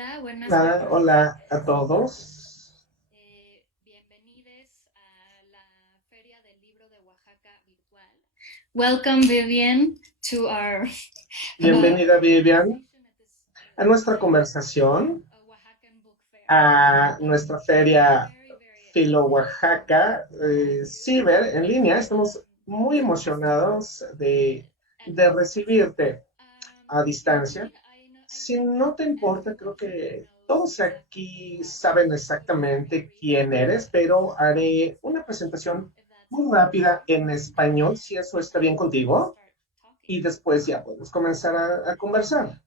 Hola, buenas Hola, tardes. hola a todos. Bienvenidos a la Feria del Libro de Oaxaca virtual. Welcome, Vivian, to our Bienvenida, Vivian, participation at this a nuestra second conversación, Oaxacan Book Fair. a nuestra We're feria very Filo excited Oaxaca to have you. Ciber en línea. Estamos muy Join us emocionados at de this event. recibirte a distancia. Vivian, I Si think no te importa, creo everyone que knows todos exactly who aquí you are. saben So we're exactamente very quién eres, pero haré una excited, presentación if that's muy okay with rápida you. en español, si And eso está bien we'll contigo, start talking. y después ya podemos comenzar a conversar.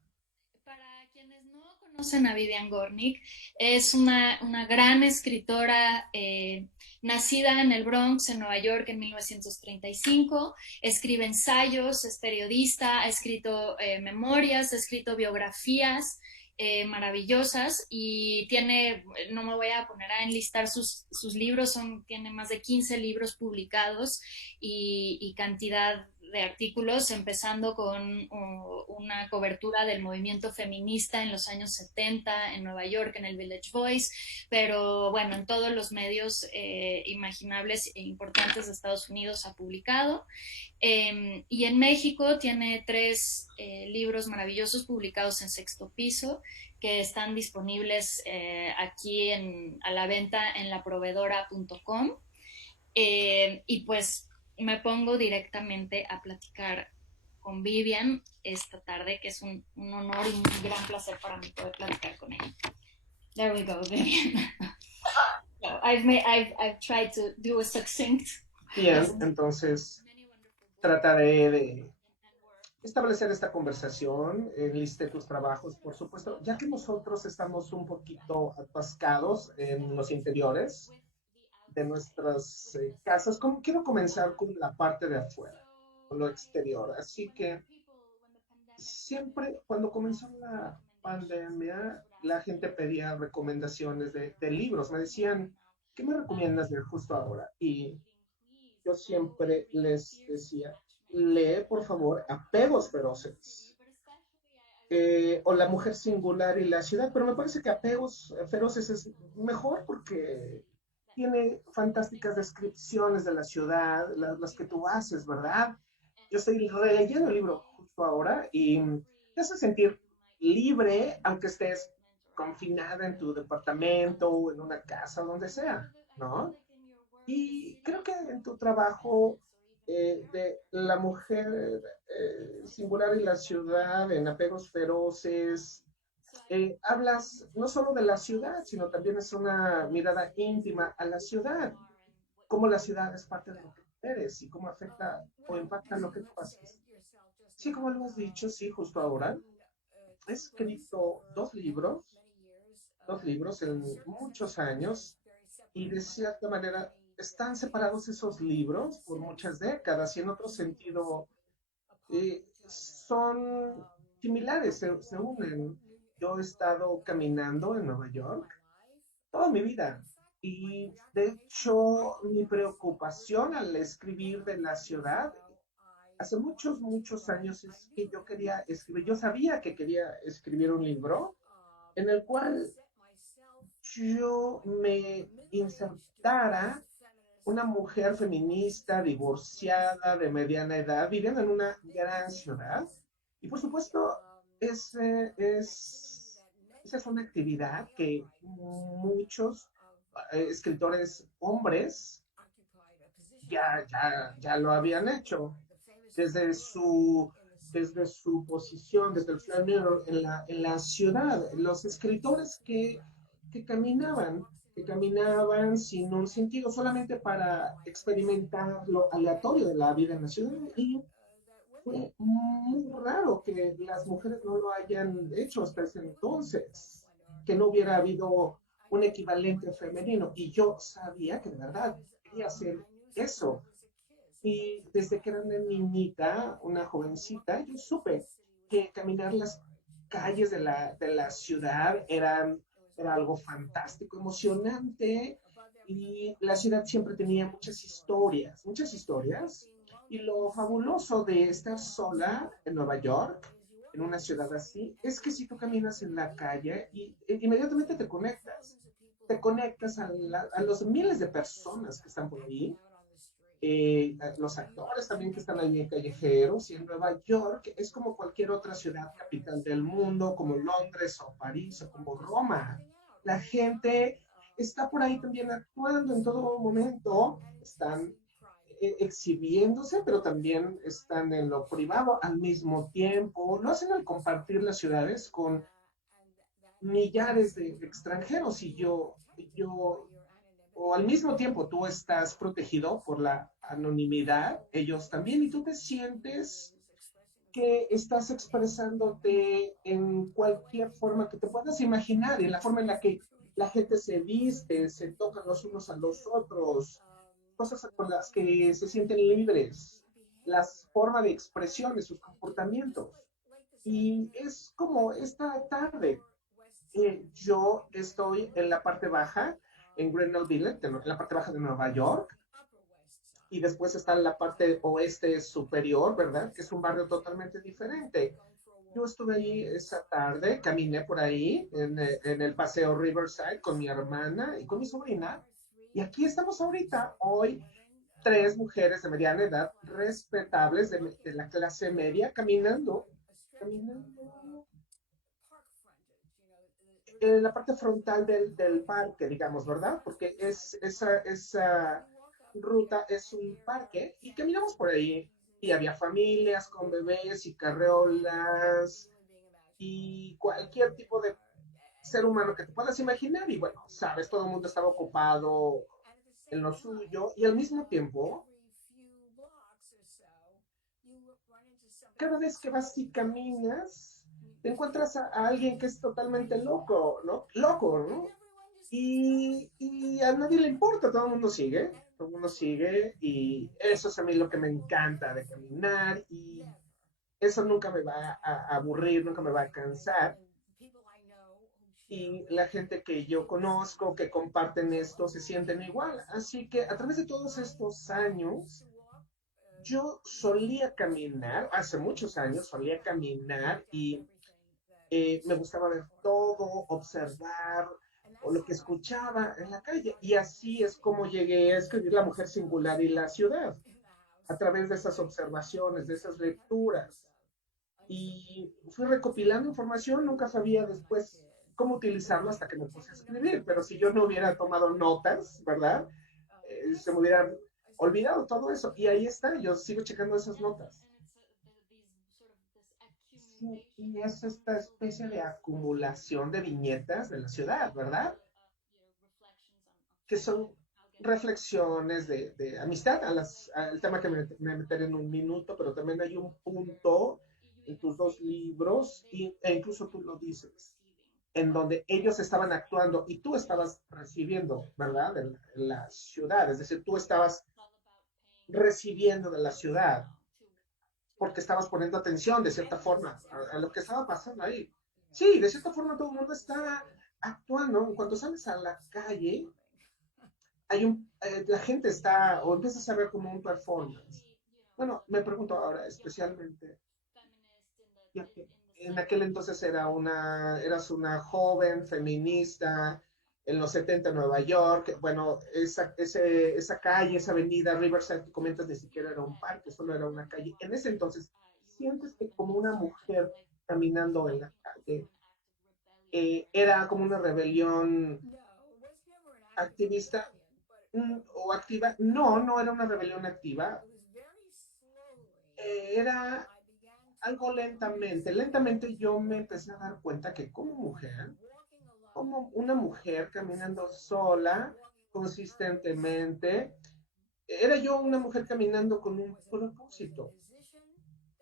Para quienes no conocen a Vivian Gornick, es una gran escritora nacida en el Bronx, en Nueva York, en 1935. Escribe ensayos, es periodista, ha escrito memorias, ha escrito biografías maravillosas y tiene, no me voy a poner a enlistar sus libros, tiene más de 15 libros publicados y cantidad de artículos, empezando con una cobertura del movimiento feminista en los años 70 en Nueva York, en el Village Voice, pero bueno, en todos los medios imaginables e importantes de Estados Unidos ha publicado. Y en México tiene tres libros maravillosos publicados en Sexto Piso que están disponibles aquí a la venta en laprovedora.com. Y pues me pongo directamente a platicar con Vivian esta tarde, que es un honor y un gran placer para mí poder platicar con ella. There we go, Vivian. So I've tried to do a succinct Bien, presentation. entonces Many wonderful books trataré de and work. establecer esta conversación, enlisté tus trabajos, por supuesto, ya que nosotros estamos un poquito atascados en los interiores de nuestras casas. Quiero comenzar con la parte de afuera, con lo exterior. Así que siempre cuando comenzó la pandemia, la gente pedía recomendaciones de libros. Me decían, ¿qué me recomiendas leer justo ahora? Y yo siempre les decía, lee por favor Apegos Feroces, o La mujer singular y la ciudad, pero me parece que Apegos Feroces es mejor porque tiene fantásticas descripciones de la ciudad, las que tú haces, ¿verdad? Yo estoy leyendo el libro justo ahora y te hace sentir libre, aunque estés confinada en tu departamento o en una casa, donde sea, ¿no? Y creo que en tu trabajo de la mujer singular y la ciudad, en Apegos Feroces, hablas no solo de la ciudad, sino también es una mirada íntima a la ciudad, cómo la ciudad es parte de lo que eres y cómo afecta o impacta lo que tú haces. Sí, como lo has dicho, sí, justo ahora. He escrito dos libros en muchos años y de cierta manera están separados esos libros por muchas décadas y en otro sentido son similares, se unen. Yo he estado caminando en Nueva York toda mi vida y de hecho mi preocupación al escribir de la ciudad hace muchos, muchos años es que yo quería escribir, yo sabía que quería escribir un libro en el cual yo me insertara una mujer feminista, divorciada, de mediana edad, viviendo en una gran ciudad. Y por supuesto, esa es una actividad que muchos escritores hombres ya lo habían hecho desde desde su posición, desde el flanero en la ciudad. Los escritores que que caminaban sin un sentido, solamente para experimentar lo aleatorio de la vida en la ciudad. Y fue muy raro que las mujeres no lo hayan hecho hasta ese entonces, que no hubiera habido un equivalente femenino. Y yo sabía que de verdad quería hacer eso. Y desde que era una niñita, una jovencita, yo supe que caminar las calles de de la ciudad era algo fantástico, emocionante, y la ciudad siempre tenía muchas historias. Y lo fabuloso de estar sola en Nueva York en una ciudad así es que si tú caminas en la calle y inmediatamente te conectas a los miles de personas que están por ahí, los actores también que están ahí en callejeros, y en Nueva York es como cualquier otra ciudad capital del mundo, como Londres o París o como Roma. La gente está por ahí también actuando en todo momento, están exhibiéndose, pero también están en lo privado al mismo tiempo. Lo hacen al compartir las ciudades con millares de extranjeros y yo, o al mismo tiempo tú estás protegido por la anonimidad, ellos también, y tú te sientes que estás expresándote en cualquier forma que te puedas imaginar, y en la forma en la que la gente se viste, se tocan los unos a los otros, cosas con las que se sienten libres, las formas de expresión de sus comportamientos. Y es como esta tarde, yo estoy en la parte baja, en Greenwich Village, en la parte baja de Nueva York, y después está la parte oeste superior, ¿verdad? Que es un barrio totalmente diferente. Yo estuve ahí esa tarde, caminé por ahí en el paseo Riverside con mi hermana y con mi sobrina, y aquí estamos ahorita, hoy, tres mujeres de mediana edad, respetables de la clase media, caminando en la parte frontal del parque, digamos, ¿verdad? Porque esa ruta es un parque y caminamos por ahí y había familias con bebés y carreolas y cualquier tipo de ser humano que te puedas imaginar. Y bueno, sabes, todo el mundo estaba ocupado en lo suyo y al mismo tiempo, cada vez que vas y caminas, te encuentras a alguien que es totalmente loco, ¿no? Loco, ¿no? Y a nadie le importa, todo el mundo sigue y eso es a mí lo que me encanta de caminar y eso nunca me va a aburrir, nunca me va a cansar. Y la gente que yo conozco, que comparten esto, se sienten igual. Así que a través de todos estos años, yo solía caminar, hace muchos años solía caminar y me gustaba ver todo, observar o lo que escuchaba en la calle. Y así es como llegué a escribir La mujer singular y la ciudad, a través de esas observaciones, de esas lecturas. Y fui recopilando información, nunca sabía después cómo utilizarlo hasta que me puse a escribir, pero si yo no hubiera tomado notas, ¿verdad? Se me hubieran olvidado todo eso. Y ahí está, yo sigo checando esas notas. Sí, y es esta especie de acumulación de viñetas de la ciudad, ¿verdad? Que son reflexiones de amistad, al tema que me meteré en un minuto, pero también hay un punto en tus dos libros, e incluso tú lo dices, en donde ellos estaban actuando y tú estabas recibiendo, ¿verdad? En la ciudad, es decir, tú estabas recibiendo de la ciudad porque estabas poniendo atención de cierta forma a lo que estaba pasando ahí. Sí, de cierta forma todo el mundo está actuando. En cuanto sales a la calle, la gente está o empiezas a ver como un performance. Bueno, me pregunto ahora especialmente, ya que en aquel entonces eras una joven feminista en los 70 en Nueva York. Bueno, esa calle, esa avenida Riverside que comentas, ni siquiera era un parque, solo era una calle. En ese entonces, sientes que como una mujer caminando en la calle, era como una rebelión activista, o activa. No, no era una rebelión activa. Era algo lentamente. Lentamente yo me empecé a dar cuenta que como una mujer caminando sola, consistentemente, era yo una mujer caminando con un propósito.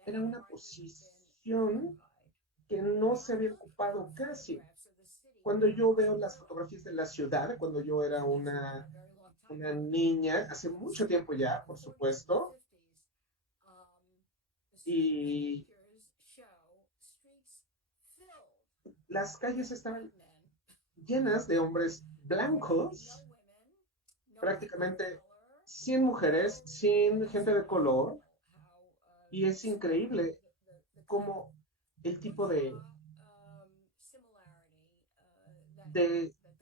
Era una posición que no se había ocupado casi. Cuando yo veo las fotografías de la ciudad, cuando yo era una niña, hace mucho tiempo ya, por supuesto, y las calles estaban llenas de hombres blancos, prácticamente sin mujeres, sin gente de color, y es increíble cómo el tipo de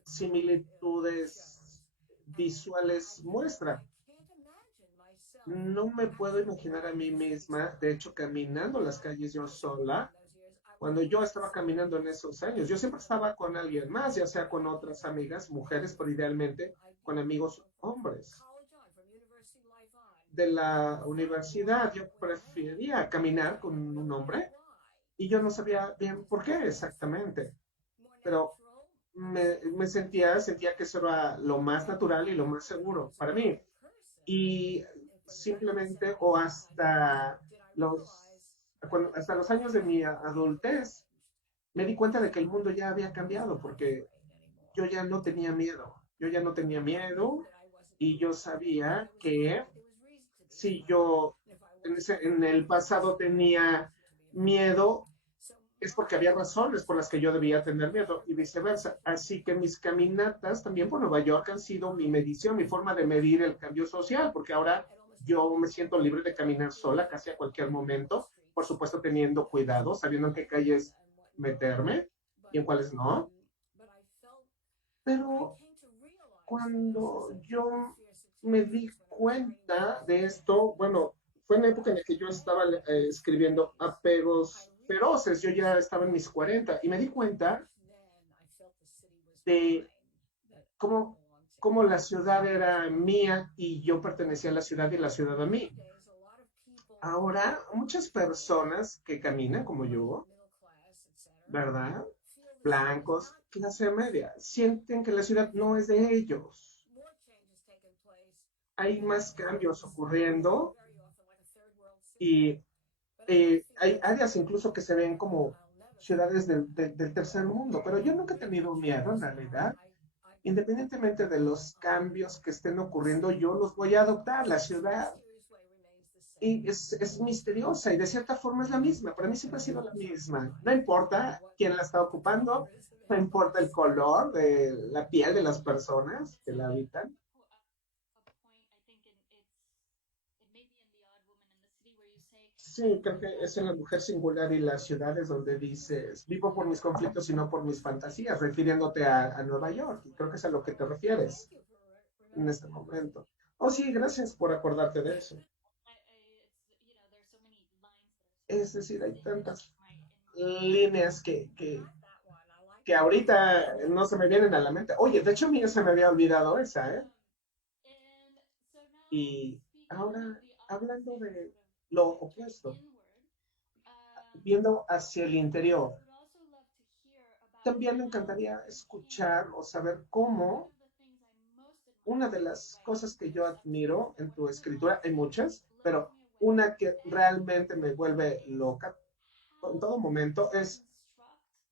similitudes visuales muestra. No me puedo imaginar a mí misma, de hecho, caminando las calles yo sola, cuando yo estaba caminando en esos años. Yo siempre estaba con alguien más, ya sea con otras amigas, mujeres, pero idealmente con amigos hombres. De la universidad yo prefería caminar con un hombre y yo no sabía bien por qué exactamente, pero sentía que eso era lo más natural y lo más seguro para mí. Y simplemente o hasta los años de mi adultez me di cuenta de que el mundo ya había cambiado porque yo ya no tenía miedo. Yo ya no tenía miedo y yo sabía que si yo en el pasado tenía miedo, es porque había razones por las que yo debía tener miedo y viceversa. Así que mis caminatas también por Nueva York han sido mi medición, mi forma de medir el cambio social, porque ahora yo me siento libre de caminar sola casi a cualquier momento, por supuesto teniendo cuidado, sabiendo en qué calles meterme y en cuáles no. Pero cuando yo me di cuenta de esto, bueno, fue en la época en la que yo estaba escribiendo Apegos Feroces, yo ya estaba en mis 40 y me di cuenta de cómo, cómo la ciudad era mía y yo pertenecía a la ciudad y la ciudad a mí. Ahora, muchas personas que caminan como yo, ¿verdad? Blancos, clase media, sienten que la ciudad no es de ellos. Hay más cambios ocurriendo y hay áreas incluso que se ven como ciudades del tercer mundo, pero yo nunca he tenido miedo en realidad. Independientemente de los cambios que estén ocurriendo, yo los voy a adoptar. La ciudad y es misteriosa y de cierta forma es la misma. Para mí siempre ha sido la misma. No importa quién la está ocupando, no importa el color de la piel de las personas que la habitan. Sí, creo que es en la mujer singular y las ciudades donde dices, vivo por mis conflictos y no por mis fantasías, refiriéndote a Nueva York. Y creo que es a lo que te refieres en este momento. Oh, sí, gracias por acordarte de eso. Es decir, hay tantas líneas que ahorita no se me vienen a la mente. Oye, de hecho, a mí ya se me había olvidado esa, ¿eh? Y ahora, hablando de lo opuesto, viendo hacia el interior, también me encantaría escuchar o saber cómo una de las cosas que yo admiro en tu escritura, hay muchas, pero una que realmente me vuelve loca en todo momento es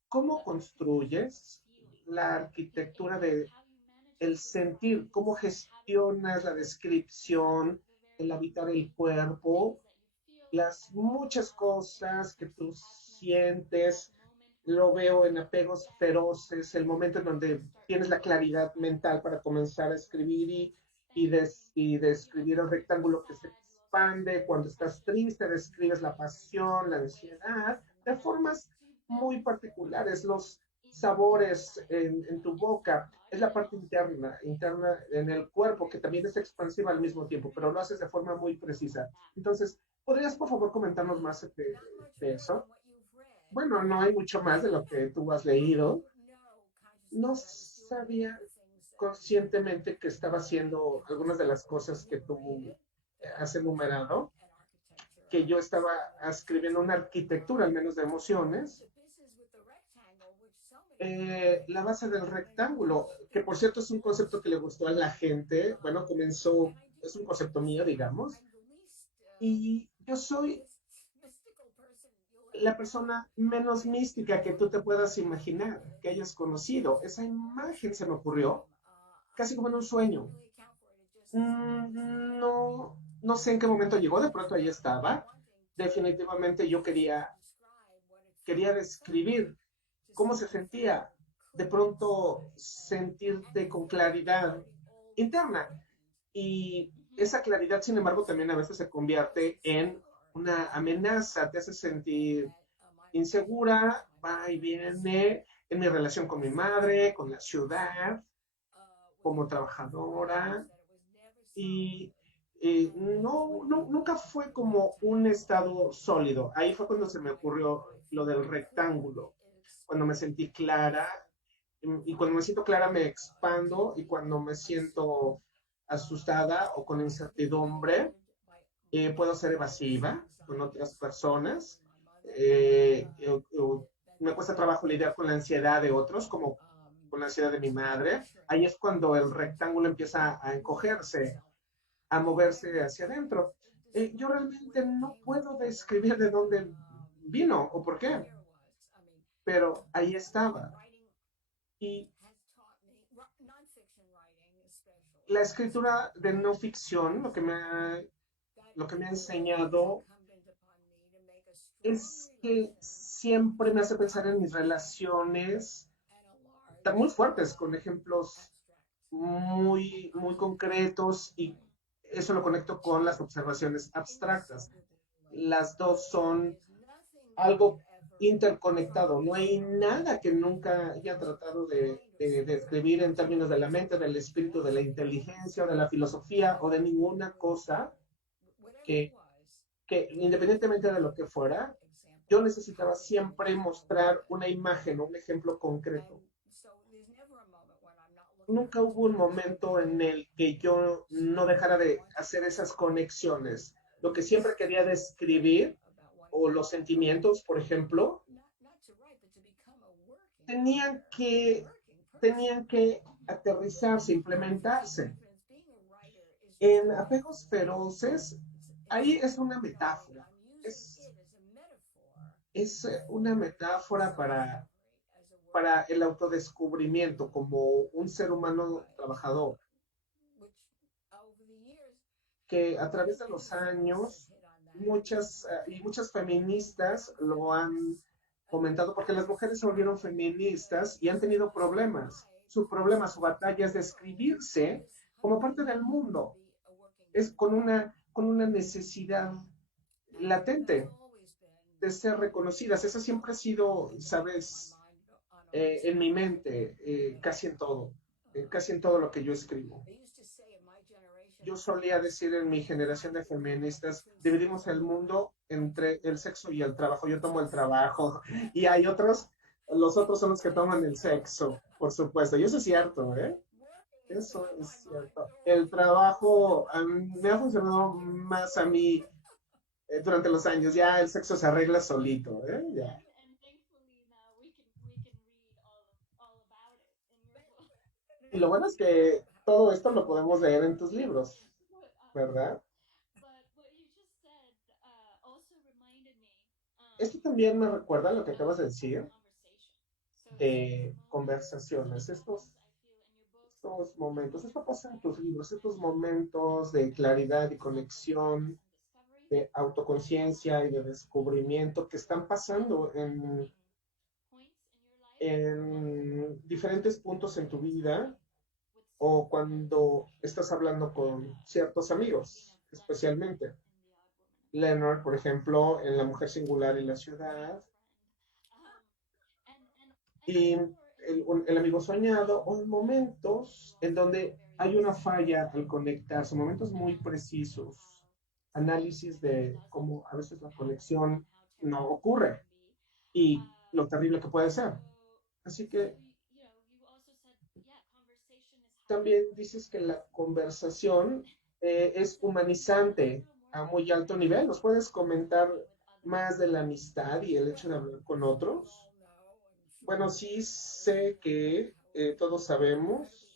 cómo construyes la arquitectura de el sentir, cómo gestionas la descripción, el habitar el cuerpo, las muchas cosas que tú sientes, lo veo en Apegos Feroces, el momento en donde tienes la claridad mental para comenzar a escribir y describir el rectángulo que se expande, cuando estás triste, describes la pasión, la ansiedad, de formas muy particulares, los sabores en tu boca, es la parte interna en el cuerpo, que también es expansiva al mismo tiempo, pero lo haces de forma muy precisa. Entonces, ¿podrías por favor comentarnos más de eso? Bueno, no hay mucho más de lo que tú has leído. No sabía conscientemente que estaba haciendo algunas de las cosas que tú has enumerado, que yo estaba escribiendo una arquitectura, al menos de emociones. La base del rectángulo, que por cierto es un concepto que le gustó a la gente, bueno, comenzó, es un concepto mío, digamos, y yo soy la persona menos mística que tú te puedas imaginar, que hayas conocido. Esa imagen se me ocurrió casi como en un sueño. No, no sé en qué momento llegó, de pronto ahí estaba. Definitivamente yo quería describir cómo se sentía de pronto sentirte con claridad interna. Y esa claridad, sin embargo, también a veces se convierte en una amenaza, te hace sentir insegura, va y viene en mi relación con mi madre, con la ciudad, como trabajadora, y nunca fue como un estado sólido. Ahí fue cuando se me ocurrió lo del rectángulo, cuando me sentí clara, y cuando me siento clara me expando, y cuando me siento asustada o con incertidumbre, puedo ser evasiva con otras personas. eh, eh, eh, Me cuesta trabajo lidiar con la ansiedad de otros, como con la ansiedad de mi madre. Ahí es cuando el rectángulo empieza a encogerse, a moverse hacia adentro. Yo realmente no puedo describir de dónde vino o por qué, pero ahí estaba. Y la escritura de no ficción, lo que me ha enseñado es que siempre me hace pensar en mis relaciones tan muy fuertes, con ejemplos muy concretos, y eso lo conecto con las observaciones abstractas. Las dos son algo interconectado. No hay nada que nunca haya tratado de describir en términos de la mente, del espíritu, de la inteligencia, o de la filosofía, o de ninguna cosa que, que independientemente de lo que fuera, yo necesitaba siempre mostrar una imagen, un ejemplo concreto. Nunca hubo un momento en el que yo no dejara de hacer esas conexiones. Lo que siempre quería describir, o los sentimientos, por ejemplo, tenían que, tenían que aterrizarse, implementarse. En Apegos Feroces, ahí es una metáfora. Es, es una metáfora para el autodescubrimiento como un ser humano trabajador, que a través de los años muchas feministas lo han comentado, porque las mujeres se volvieron feministas y han tenido problemas. Su problema, su batalla es describirse como parte del mundo, es con una necesidad latente de ser reconocidas. Esa siempre ha sido, sabes, en mi mente, casi en todo lo que yo escribo. Yo solía decir en mi generación de feministas, dividimos el mundo entre el sexo y el trabajo. Yo tomo el trabajo y hay otros, los otros son los que toman el sexo, por supuesto. Y eso es cierto, ¿eh? Eso es cierto. El trabajo me ha funcionado más a mí durante los años. Ya el sexo se arregla solito, ¿eh? Ya. Y lo bueno es que todo esto lo podemos leer en tus libros, ¿verdad? Esto también me recuerda a lo que acabas de decir de conversaciones, estos momentos, esto pasa en tus libros, estos momentos de claridad y conexión, de autoconciencia y de descubrimiento que están pasando en diferentes puntos en tu vida, o cuando estás hablando con ciertos amigos, especialmente. Leonard, por ejemplo, en La mujer singular y la ciudad, y el amigo soñado, o en momentos en donde hay una falla al conectarse, momentos muy precisos, análisis de cómo a veces la conexión no ocurre y lo terrible que puede ser. Así que también dices que la conversación es humanizante a muy alto nivel. ¿Nos puedes comentar más de la amistad y el hecho de hablar con otros? Bueno, sí sé que todos sabemos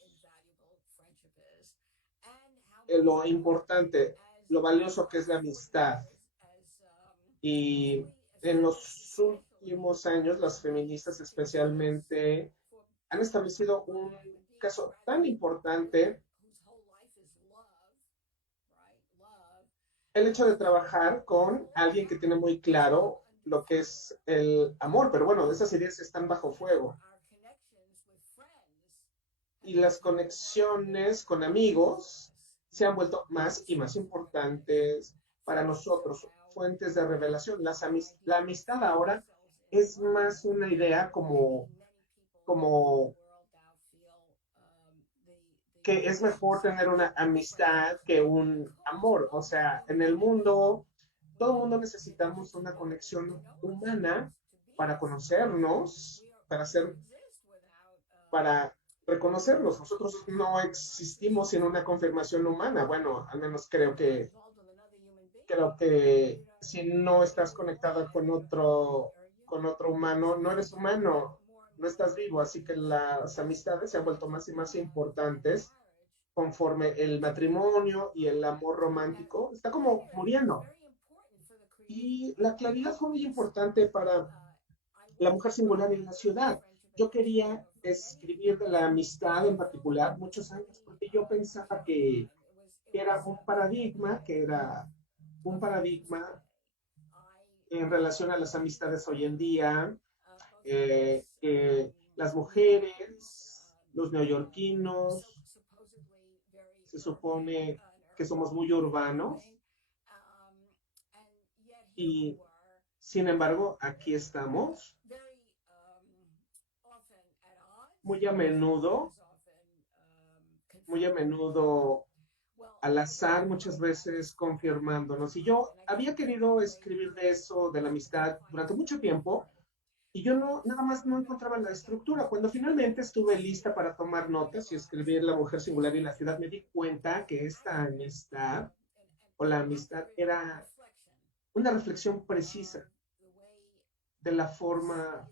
lo importante, lo valioso que es la amistad. Y en los últimos años, las feministas especialmente han establecido un caso tan importante, el hecho de trabajar con alguien que tiene muy claro lo que es el amor, pero bueno, esas ideas están bajo fuego. Y las conexiones con amigos se han vuelto más y más importantes para nosotros, fuentes de revelación. La amistad ahora es más una idea como que es mejor tener una amistad que un amor. O sea, en el mundo, todo el mundo necesitamos una conexión humana para conocernos, para reconocernos. Nosotros no existimos sin una confirmación humana. Bueno, al menos creo que si no estás conectada con otro humano, no eres humano, no estás vivo. Así que las amistades se han vuelto más y más importantes conforme el matrimonio y el amor romántico está como muriendo. Y la claridad fue muy importante para la mujer singular en la ciudad. Yo quería escribir de la amistad en particular muchos años porque yo pensaba que era un paradigma en relación a las amistades hoy en día, que las mujeres, los neoyorquinos, se supone que somos muy urbanos y sin embargo aquí estamos muy a menudo, muy a menudo al azar, muchas veces confirmándonos. Y yo había querido escribir de eso, de la amistad, durante mucho tiempo, y yo no, nada más no encontraba la estructura. Cuando finalmente estuve lista para tomar notas y escribir La mujer singular y la ciudad, me di cuenta que esta amistad o la amistad era una reflexión precisa de la forma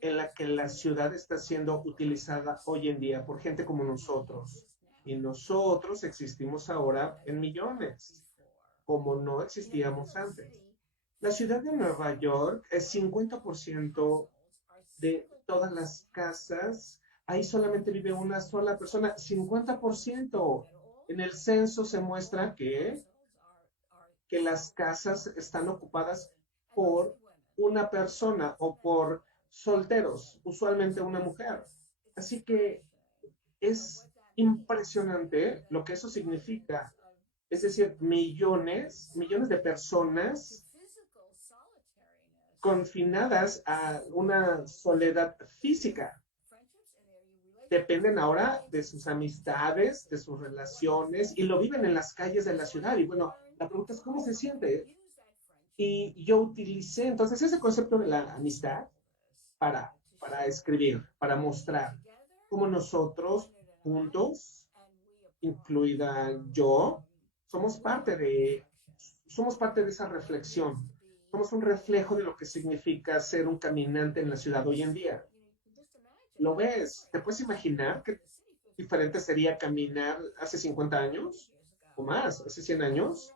en la que la ciudad está siendo utilizada hoy en día por gente como nosotros. Y nosotros existimos ahora en millones, como no existíamos antes. La ciudad de Nueva York es 50% de todas las casas. Ahí solamente vive una sola persona, 50%. En el censo se muestra que las casas están ocupadas por una persona o por solteros, usualmente una mujer. Así que es impresionante lo que eso significa. Es decir, millones de personas confinadas a una soledad física. Dependen ahora de sus amistades, de sus relaciones y lo viven en las calles de la ciudad. Y bueno, la pregunta es, ¿cómo se siente? Y yo utilicé entonces ese concepto de la amistad para escribir, para mostrar cómo nosotros juntos, incluida yo, somos parte de, somos parte de esa reflexión. Somos un reflejo de lo que significa ser un caminante en la ciudad hoy en día. ¿Lo ves? ¿Te puedes imaginar qué diferente sería caminar hace 50 años o más, hace 100 años?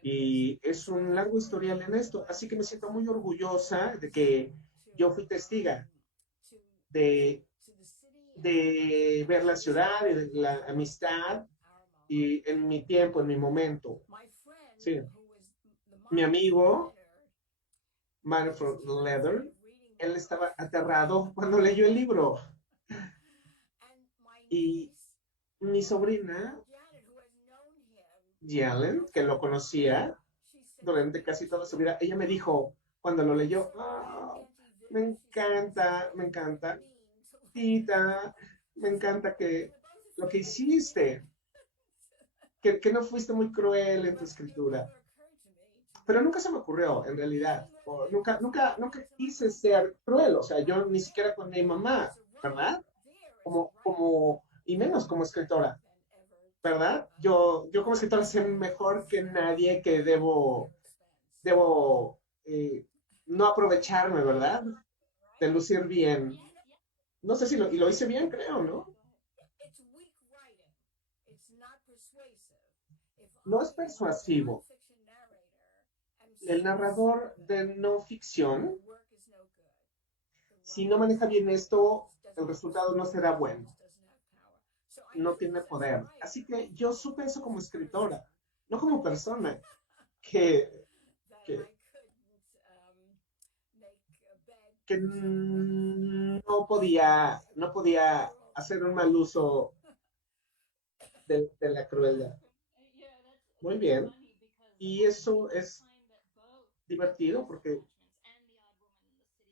Y es un largo historial en esto, así que me siento muy orgullosa de que yo fui testiga de, de ver la ciudad y de la amistad y en mi tiempo, en mi momento. Sí, mi amigo Manfred Leather, él estaba aterrado cuando leyó el libro y mi sobrina, Jalen, que lo conocía durante casi toda su vida, ella me dijo cuando lo leyó, oh, me encanta, Tita, me encanta que lo que hiciste, que no fuiste muy cruel en tu escritura. Pero nunca se me ocurrió, en realidad. O nunca quise ser cruel. O sea, yo ni siquiera con mi mamá, ¿verdad? Y menos como escritora, ¿verdad? Yo como escritora sé mejor que nadie que debo no aprovecharme, ¿verdad? De lucir bien. No sé si y lo hice bien, creo, ¿no? No es persuasivo. El narrador de no ficción, si no maneja bien esto, el resultado no será bueno, no tiene poder. Así que yo supe eso como escritora, no como persona, que, que, que no podía hacer un mal uso de la crueldad. Muy bien. Y eso es divertido porque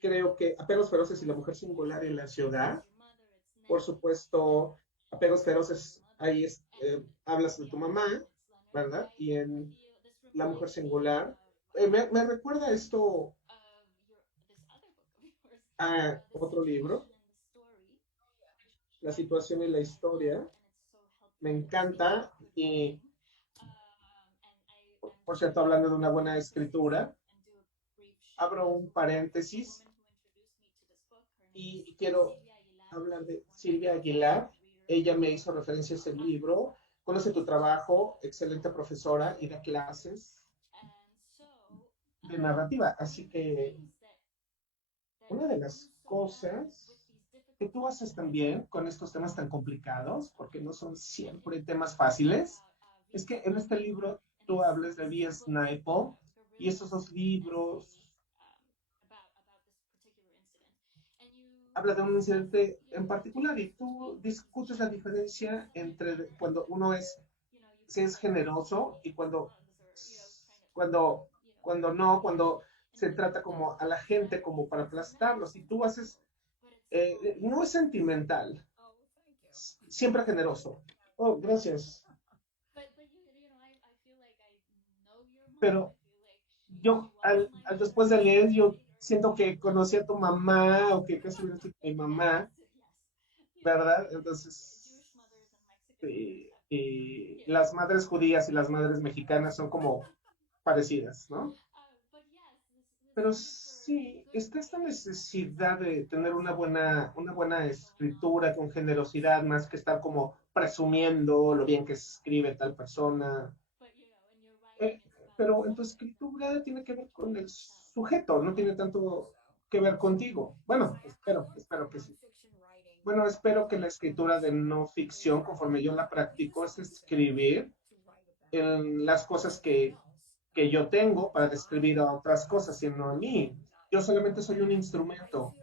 creo que Apegos Feroces y La Mujer Singular en la Ciudad, por supuesto, Apegos Feroces, ahí hablas de tu mamá, ¿verdad? Y en La Mujer Singular, me recuerda esto a otro libro, La Situación y la Historia, me encanta y, por cierto, hablando de una buena escritura, abro un paréntesis y quiero hablar de Silvia Aguilar. Ella me hizo referencia a ese libro. Conoce tu trabajo, excelente profesora y da clases de narrativa. Así que una de las cosas que tú haces también con estos temas tan complicados, porque no son siempre temas fáciles, es que en este libro tú hablas de Vías Naipo y estos dos libros habla de un incidente en particular y tú discutes la diferencia entre cuando uno se es generoso y cuando, cuando se trata como a la gente como para aplastarlos. Y tú haces, no es sentimental, siempre generoso. Oh, gracias. Pero yo, después de leer, yo siento que conocí a tu mamá o que casi hubiera sido mi mamá, ¿verdad? Entonces, las madres judías y las madres mexicanas son como parecidas, ¿no? Pero sí, está esta necesidad de tener una buena escritura con generosidad, más que estar como presumiendo lo bien que escribe tal persona. Eh, pero en tu escritura tiene que ver con el sujeto, no tiene tanto que ver contigo. Bueno, espero que sí. Bueno, espero que la escritura de no ficción, conforme yo la practico, es escribir en las cosas que yo tengo para describir a otras cosas, sino a mí. Yo solamente soy un instrumento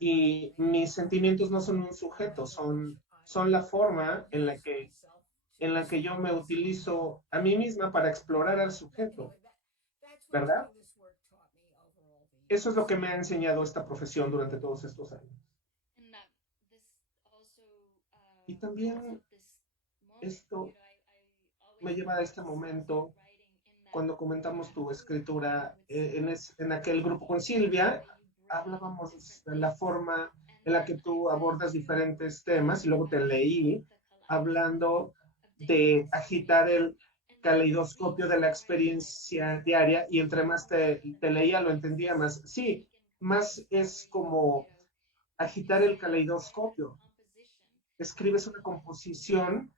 y mis sentimientos no son un sujeto, son la forma en la que yo me utilizo a mí misma para explorar al sujeto, ¿verdad? Eso es lo que me ha enseñado esta profesión durante todos estos años. Y también esto me lleva a este momento cuando comentamos tu escritura en aquel grupo con Silvia, hablábamos de la forma en la que tú abordas diferentes temas y luego te leí hablando de agitar el caleidoscopio de la experiencia diaria y entre más te leía lo entendía más. Sí, más es como agitar el caleidoscopio. Escribes una composición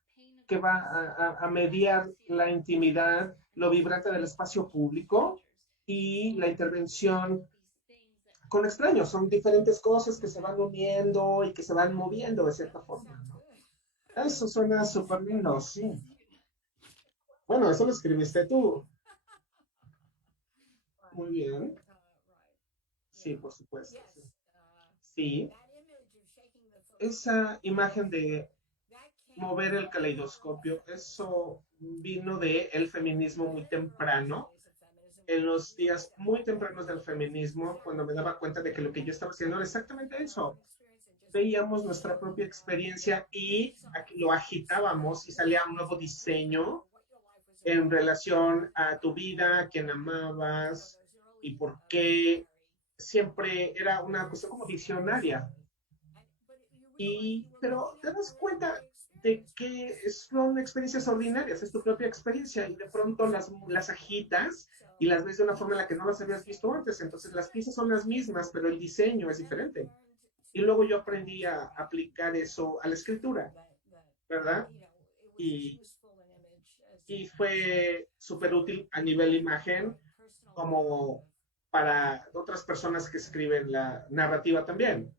que va a mediar la intimidad, lo vibrante del espacio público y la intervención con extraños. Son diferentes cosas que se van uniendo y que se van moviendo de cierta forma, ¿no? Eso suena súper lindo, sí. Bueno, eso lo escribiste tú. Muy bien. Sí, por supuesto. Sí. Sí. Esa imagen de mover el caleidoscopio, eso vino de el feminismo muy temprano, en los días muy tempranos del feminismo, cuando me daba cuenta de que lo que yo estaba haciendo era exactamente eso. Veíamos nuestra propia experiencia y lo agitábamos y salía un nuevo diseño en relación a tu vida, a quien amabas y por qué. Siempre era una cosa como visionaria. Pero te das cuenta de que son experiencias ordinarias, es tu propia experiencia y de pronto las agitas y las ves de una forma en la que no las habías visto antes. Entonces las piezas son las mismas, pero el diseño es diferente. Y luego yo aprendí a aplicar eso a la escritura, ¿verdad? Y, y fue súper útil a nivel imagen como para otras personas que escriben la narrativa también.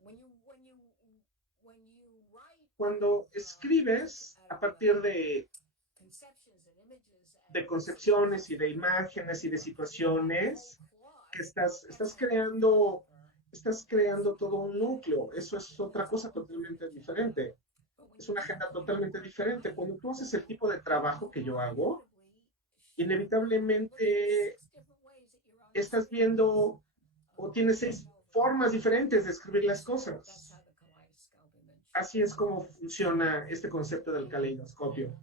Cuando escribes a partir de concepciones y de imágenes y de situaciones, que estás creando todo un núcleo. Eso es otra cosa totalmente diferente. Es una agenda totalmente diferente. Cuando tú haces el tipo de trabajo que yo hago, inevitablemente estás viendo o tienes formas diferentes de escribir las cosas. Así es como funciona este concepto del caleidoscopio.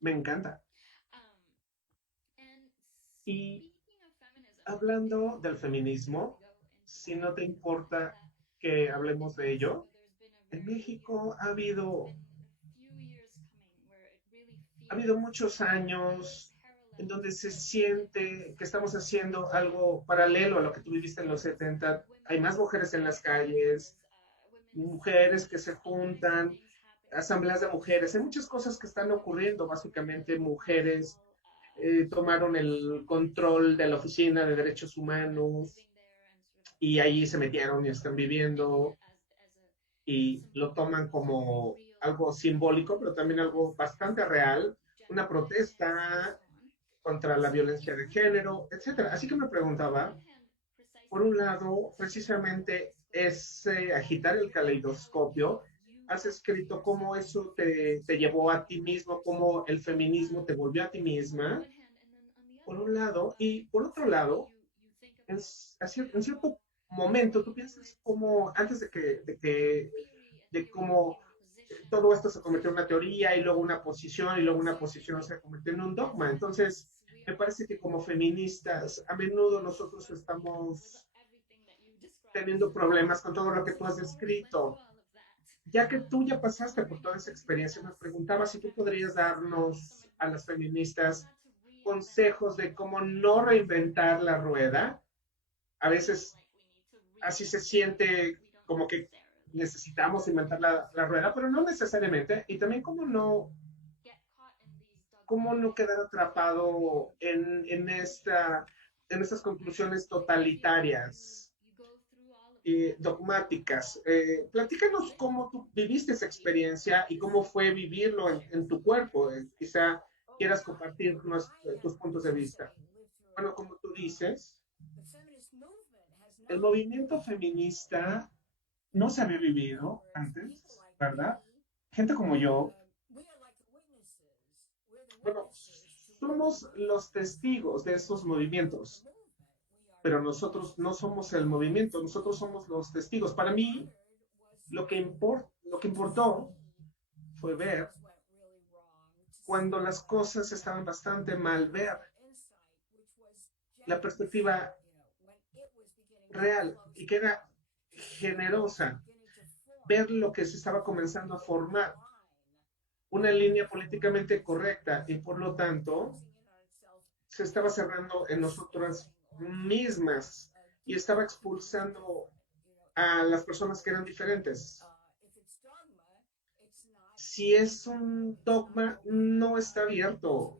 Me encanta. Y hablando del feminismo, si no te importa que hablemos de ello, en México ha habido muchos años en donde se siente que estamos haciendo algo paralelo a lo que tú viviste en los 70. Hay más mujeres en las calles, mujeres que se juntan, asambleas de mujeres. Hay muchas cosas que están ocurriendo. Básicamente, mujeres tomaron el control de la Oficina de Derechos Humanos y ahí se metieron y están viviendo y lo toman como algo simbólico, pero también algo bastante real, una protesta contra la violencia de género, etcétera. Así que me preguntaba, por un lado, precisamente ese agitar el caleidoscopio, has escrito cómo eso te llevó a ti mismo, cómo el feminismo te volvió a ti misma, por un lado, y por otro lado, en cierto momento tú piensas como antes de cómo todo esto se convirtió en una teoría y luego una posición y luego una posición se convirtió en un dogma. Entonces, me parece que como feministas a menudo nosotros estamos teniendo problemas con todo lo que tú has descrito. Ya que tú ya pasaste por toda esa experiencia, me preguntaba si tú podrías darnos a las feministas consejos de cómo no reinventar la rueda. A veces así se siente como que necesitamos inventar la rueda, pero no necesariamente. Y también cómo no quedar atrapado en estas conclusiones totalitarias y dogmáticas. Platícanos cómo tú viviste esa experiencia y cómo fue vivirlo en tu cuerpo. Quizá quieras compartir tus puntos de vista. Bueno, como tú dices, el movimiento feminista no se había vivido antes, ¿verdad? Gente como yo, bueno, somos los testigos de esos movimientos, pero nosotros no somos el movimiento, nosotros somos los testigos. Para mí, lo que importó fue ver cuando las cosas estaban bastante mal, ver la perspectiva real y que era generosa, ver lo que se estaba comenzando a formar, una línea políticamente correcta y por lo tanto se estaba cerrando en nosotras mismas y estaba expulsando a las personas que eran diferentes. Si es un dogma, no está abierto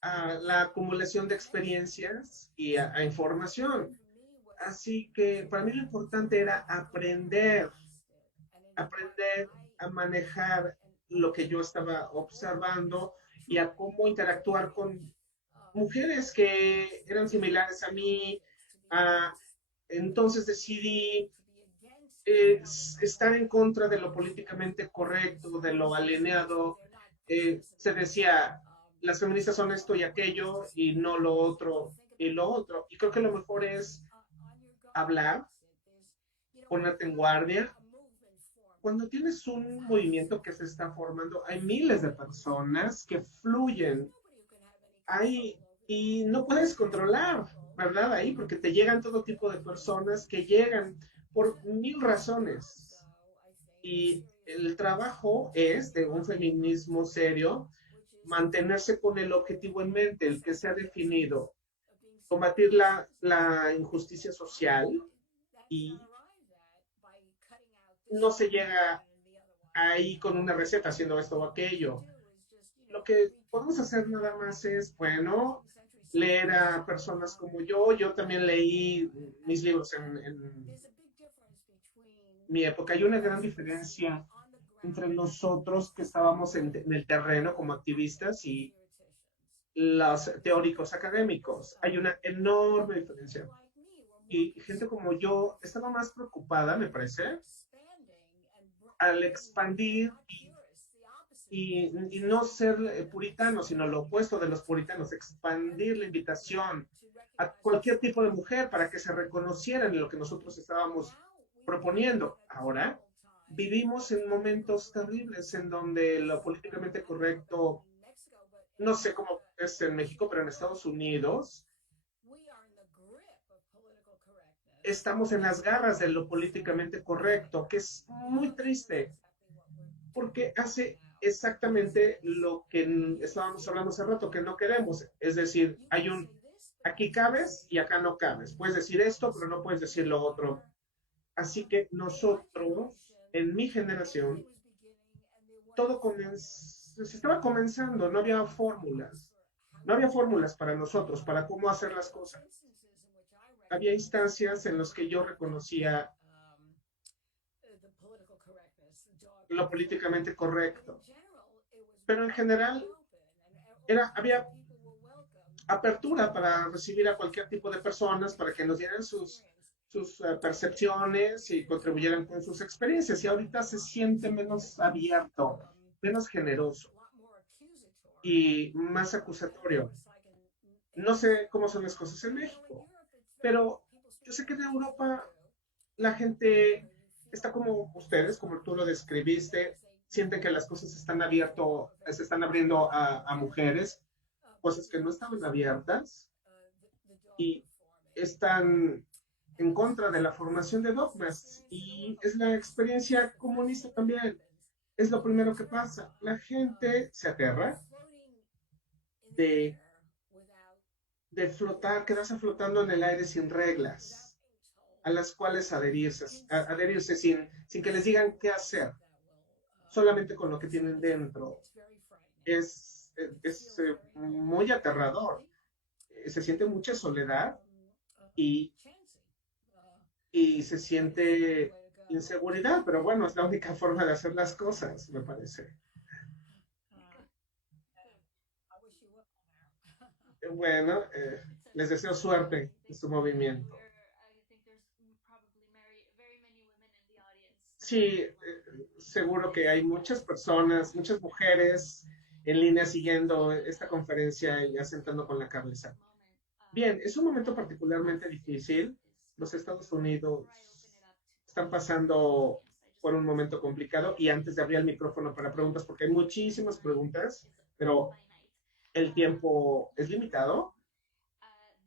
a la acumulación de experiencias y a información. Así que para mí lo importante era aprender a manejar lo que yo estaba observando y a cómo interactuar con mujeres que eran similares a mí. A, entonces decidí estar en contra de lo políticamente correcto, de lo alineado. Se decía, las feministas son esto y aquello y no lo otro y lo otro. Y creo que lo mejor es hablar, ponerte en guardia. Cuando tienes un movimiento que se está formando, hay miles de personas que fluyen ahí y no puedes controlar, ¿verdad? Ahí, porque te llegan todo tipo de personas que llegan por mil razones. Y el trabajo es de un feminismo serio mantenerse con el objetivo en mente, el que se ha definido, combatir la injusticia social y no se llega ahí con una receta haciendo esto o aquello. Lo que podemos hacer nada más es, bueno, leer a personas como yo. Yo también leí mis libros en mi época. Hay una gran diferencia entre nosotros que estábamos en el terreno como activistas y los teóricos académicos. Hay una enorme diferencia. Y gente como yo estaba más preocupada, me parece, al expandir y no ser puritano, sino lo opuesto de los puritanos, expandir la invitación a cualquier tipo de mujer para que se reconocieran en lo que nosotros estábamos proponiendo. Ahora vivimos en momentos terribles en donde lo políticamente correcto, no sé cómo es en México, pero en Estados Unidos estamos en las garras de lo políticamente correcto, que es muy triste, porque hace exactamente lo que estábamos hablando hace rato, que no queremos. Es decir, hay un, aquí cabes y acá no cabes. Puedes decir esto, pero no puedes decir lo otro. Así que nosotros, en mi generación, todo se estaba comenzando, no había fórmulas. No había fórmulas para nosotros, para cómo hacer las cosas. Había instancias en las que yo reconocía lo políticamente correcto, pero en general había apertura para recibir a cualquier tipo de personas, para que nos dieran sus percepciones y contribuyeran con sus experiencias. Y ahorita se siente menos abierto, menos generoso y más acusatorio. No sé cómo son las cosas en México, pero yo sé que en Europa la gente está como ustedes, como tú lo describiste, sienten que las cosas se están abriendo a mujeres, cosas que no estaban abiertas y están en contra de la formación de dogmas. Y es la experiencia comunista también. Es lo primero que pasa. La gente se aterra de, de flotar, quedarse flotando en el aire sin reglas, a las cuales adherirse sin que les digan qué hacer, solamente con lo que tienen dentro. Es muy aterrador. Se siente mucha soledad y, y se siente inseguridad, pero bueno, es la única forma de hacer las cosas, me parece. Bueno, les deseo suerte en su movimiento. Sí, seguro que hay muchas personas, muchas mujeres en línea siguiendo esta conferencia y asentando con la cabeza. Bien, es un momento particularmente difícil. Los Estados Unidos están pasando por un momento complicado y antes de abrir el micrófono para preguntas, porque hay muchísimas preguntas, pero el tiempo es limitado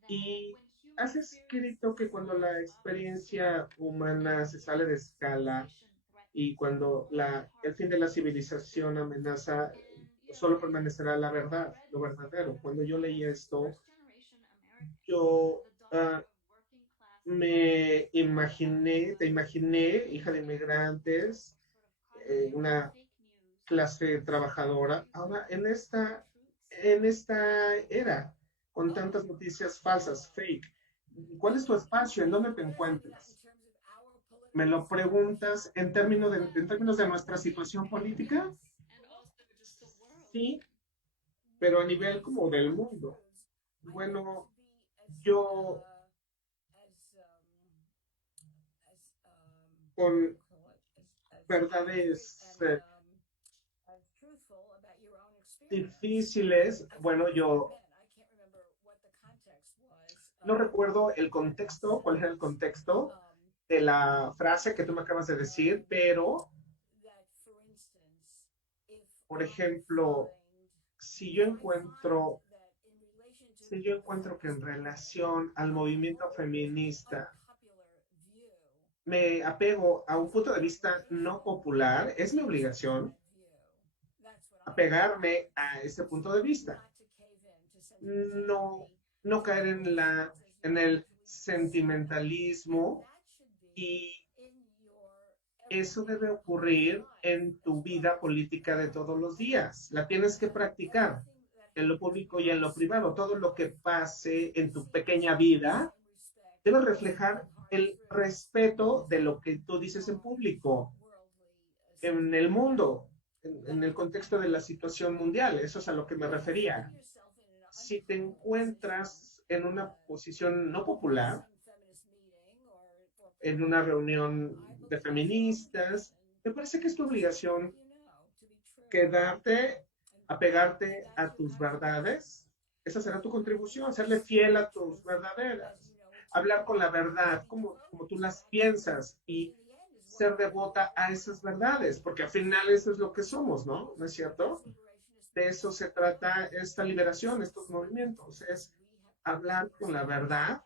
y has escrito que cuando la experiencia humana se sale de escala y cuando el fin de la civilización amenaza, solo permanecerá la verdad, lo verdadero. Cuando yo leí esto, yo te imaginé, hija de inmigrantes, una clase trabajadora. Ahora, en esta era, con tantas noticias falsas, fake, ¿cuál es tu espacio? ¿En dónde te encuentras? ¿Me lo preguntas en términos de nuestra situación política? Sí, pero a nivel como del mundo. Bueno, yo con verdades difíciles, bueno, yo no recuerdo el contexto, cuál era el contexto de la frase que tú me acabas de decir, pero, por ejemplo, si yo encuentro, si yo encuentro que en relación al movimiento feminista me apego a un punto de vista no popular, es mi obligación apegarme a ese punto de vista. No, no caer en el sentimentalismo y eso debe ocurrir en tu vida política de todos los días. La tienes que practicar en lo público y en lo privado. Todo lo que pase en tu pequeña vida debe reflejar el respeto de lo que tú dices en público, en el mundo, en el contexto de la situación mundial. Eso es a lo que me refería. Si te encuentras en una posición no popular, en una reunión de feministas, me parece que es tu obligación quedarte, apegarte a tus verdades Esa será tu contribución, serle fiel a tus verdaderas, hablar con la verdad como tú las piensas y ser devota a esas verdades, porque al final eso es lo que somos, ¿no? ¿No es cierto? De eso se trata esta liberación, estos movimientos, es hablar con la verdad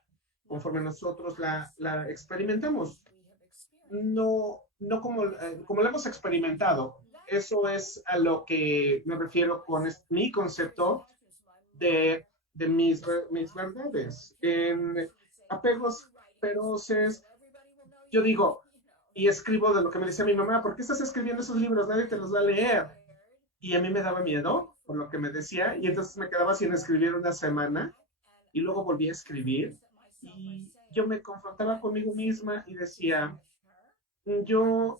conforme nosotros la experimentamos, no como lo hemos experimentado. Eso es a lo que me refiero con mi concepto de mis verdades. En apegos feroces, yo digo, y escribo de lo que me decía mi mamá, ¿por qué estás escribiendo esos libros? Nadie te los va a leer. Y a mí me daba miedo por lo que me decía, y entonces me quedaba sin escribir una semana, y luego volví a escribir, y yo me confrontaba conmigo misma y decía, yo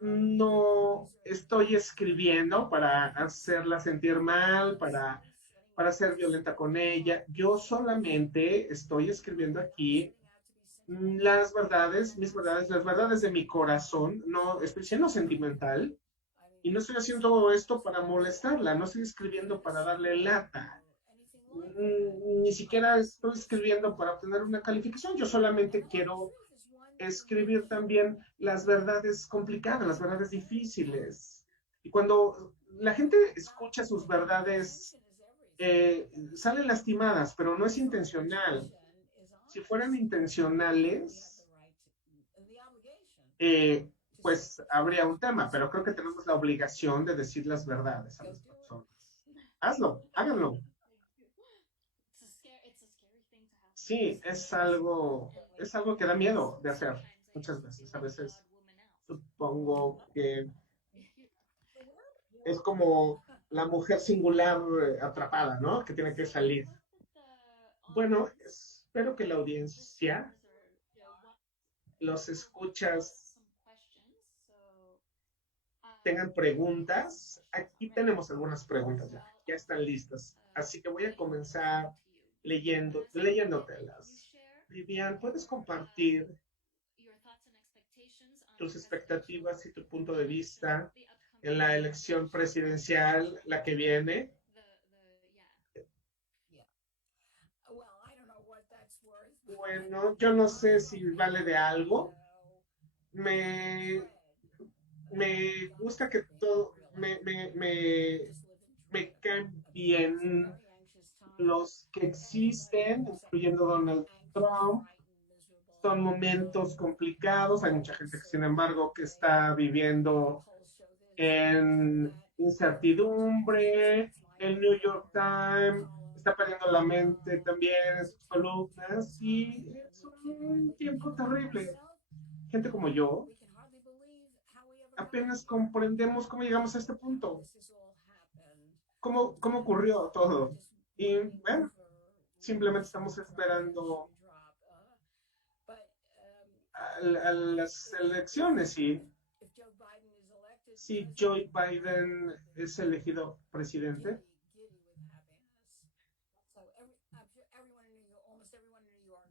no estoy escribiendo para hacerla sentir mal, para ser violenta con ella. Yo solamente estoy escribiendo aquí las verdades, mis verdades, las verdades de mi corazón. No estoy siendo sentimental y no estoy haciendo esto para molestarla, no estoy escribiendo para darle lata. Ni siquiera estoy escribiendo para obtener una calificación. Yo solamente quiero escribir también las verdades complicadas, las verdades difíciles. Y cuando la gente escucha sus verdades, salen lastimadas, pero no es intencional. Si fueran intencionales, eh, pues habría un tema, pero creo que tenemos la obligación de decir las verdades a las personas. Hazlo, háganlo. Sí, es algo que da miedo de hacer muchas veces. A veces supongo que es como la mujer singular atrapada, ¿no? Que tiene que salir. Bueno, espero que la audiencia, los escuchas, tengan preguntas. Aquí tenemos algunas preguntas ya, ya están listas. Así que voy a comenzar leyéndotelas. Vivian, ¿puedes compartir tus expectativas y tu punto de vista en la elección presidencial, la que viene? Bueno, yo no sé si vale de algo. Me, me gusta que todo, me caen bien los que existen, incluyendo Donald Trump. Son momentos complicados. Hay mucha gente que, sin embargo, que está viviendo en incertidumbre. El New York Times está perdiendo la mente también en sus columnas y es un tiempo terrible. Gente como yo, apenas comprendemos cómo llegamos a este punto, cómo ocurrió todo. Y bueno, simplemente estamos esperando a las elecciones y si Joe Biden es elegido presidente,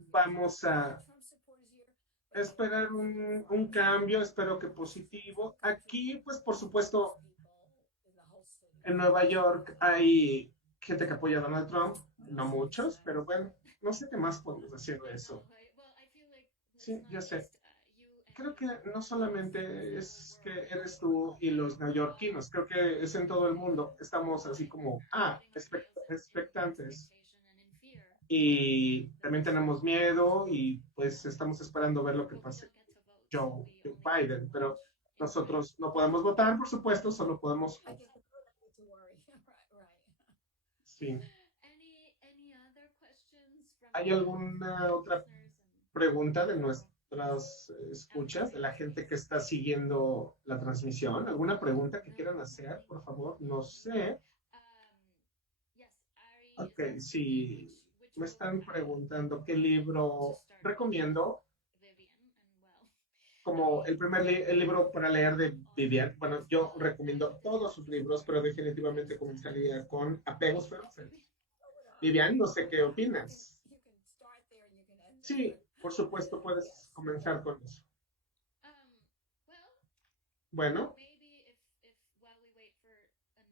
vamos a esperar un cambio, espero que positivo. Aquí, pues por supuesto, en Nueva York hay gente que apoya a Donald Trump, no muchos, pero bueno, no sé qué más podemos decir de eso. Sí, ya sé. Creo que no solamente es que eres tú y los neoyorquinos, creo que es en todo el mundo. Estamos así como, expectantes. Y también tenemos miedo y pues estamos esperando ver lo que pase con Joe Biden, pero nosotros no podemos votar, por supuesto, solo podemos... Sí. ¿Hay alguna otra pregunta de nuestras escuchas, de la gente que está siguiendo la transmisión? ¿Alguna pregunta que quieran hacer, por favor? No sé. Ok, sí, me están preguntando qué libro recomiendo como el libro para leer de Vivian. Bueno, yo recomiendo todos sus libros, pero definitivamente comenzaría con Apegos Feroces. Vivian, no sé qué opinas. Sí, por supuesto, puedes comenzar con eso. Bueno,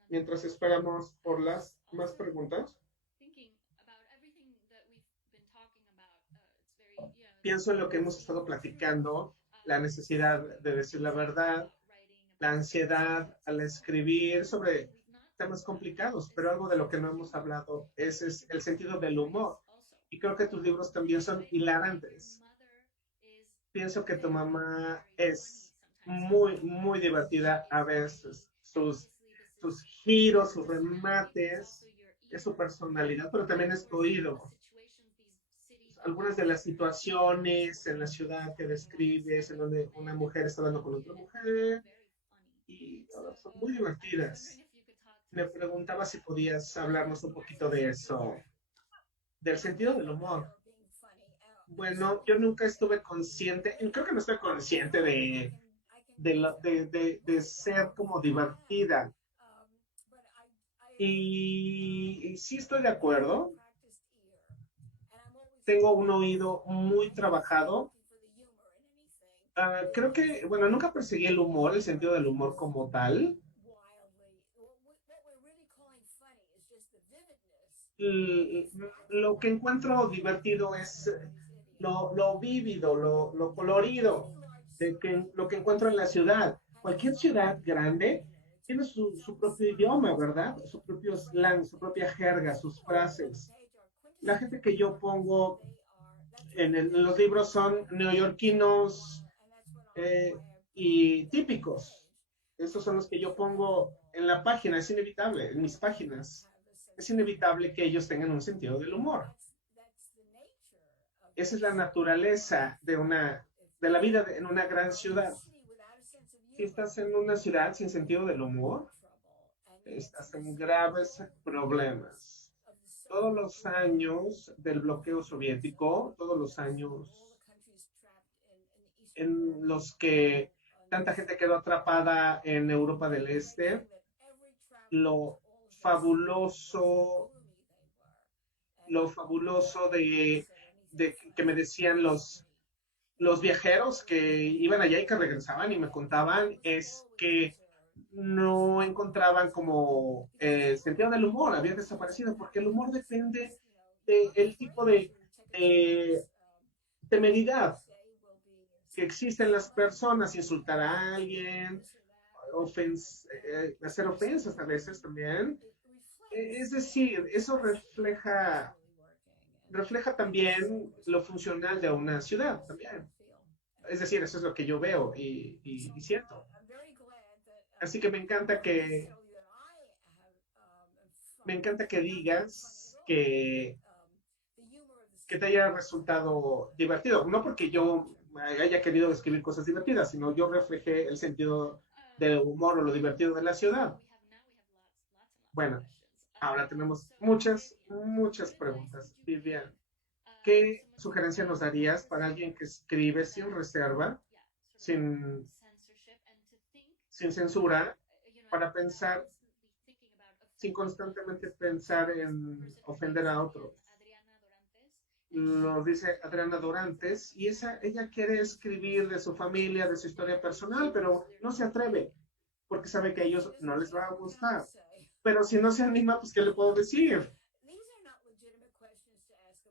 mientras esperamos por las más preguntas. pienso en lo que hemos estado platicando, la necesidad de decir la verdad, la ansiedad al escribir sobre temas complicados, pero algo de lo que no hemos hablado es el sentido del humor. Y creo que tus libros también son hilarantes. Pienso que tu mamá es muy divertida a veces. Sus giros, sus remates, es su personalidad, pero también es tu oído. Algunas de las situaciones en la ciudad que describes, en donde una mujer está hablando con otra mujer, y son muy divertidas. Me preguntaba si podías hablarnos un poquito de eso, del sentido del humor. Bueno, yo nunca estuve consciente, creo que no estoy consciente de ser como divertida. Y sí estoy de acuerdo. Tengo un oído muy trabajado. Creo que, bueno, nunca perseguí el humor, el sentido del humor como tal. Lo que encuentro divertido es lo vívido, lo colorido, lo que encuentro en la ciudad. Cualquier ciudad grande tiene su propio idioma, ¿verdad? Su propio slang, su propia jerga, sus frases. La gente que yo pongo en los libros son neoyorquinos eh, y típicos. Estos son los que yo pongo en la página, es inevitable, en mis páginas. Es inevitable que ellos tengan un sentido del humor. Esa es la naturaleza de la vida en una gran ciudad. Si estás en una ciudad sin sentido del humor, estás en graves problemas. Todos los años del bloqueo soviético, todos los años en los que tanta gente quedó atrapada en Europa del Este, lo fabuloso, lo fabuloso de que me decían los viajeros que iban allá y que regresaban y me contaban es que no encontraban como sentido del humor, había desaparecido, porque el humor depende del tipo de temeridad que existe en las personas, insultar a alguien, hacer ofensas a veces también. Es decir, eso refleja también lo funcional de una ciudad también. Es decir, eso es lo que yo veo y siento. Así que me encanta que digas que te haya resultado divertido. No porque yo haya querido escribir cosas divertidas, sino yo reflejé el sentido del humor o lo divertido de la ciudad. Bueno, ahora tenemos muchas preguntas. Vivian, ¿qué sugerencia nos darías para alguien que escribe sin reserva, sin, sin censura, para pensar, sin constantemente pensar en ofender a otros? Lo dice Adriana Dorantes, y ella quiere escribir de su familia, de su historia personal, pero no se atreve, porque sabe que a ellos no les va a gustar. Pero si no se anima, pues ¿qué le puedo decir?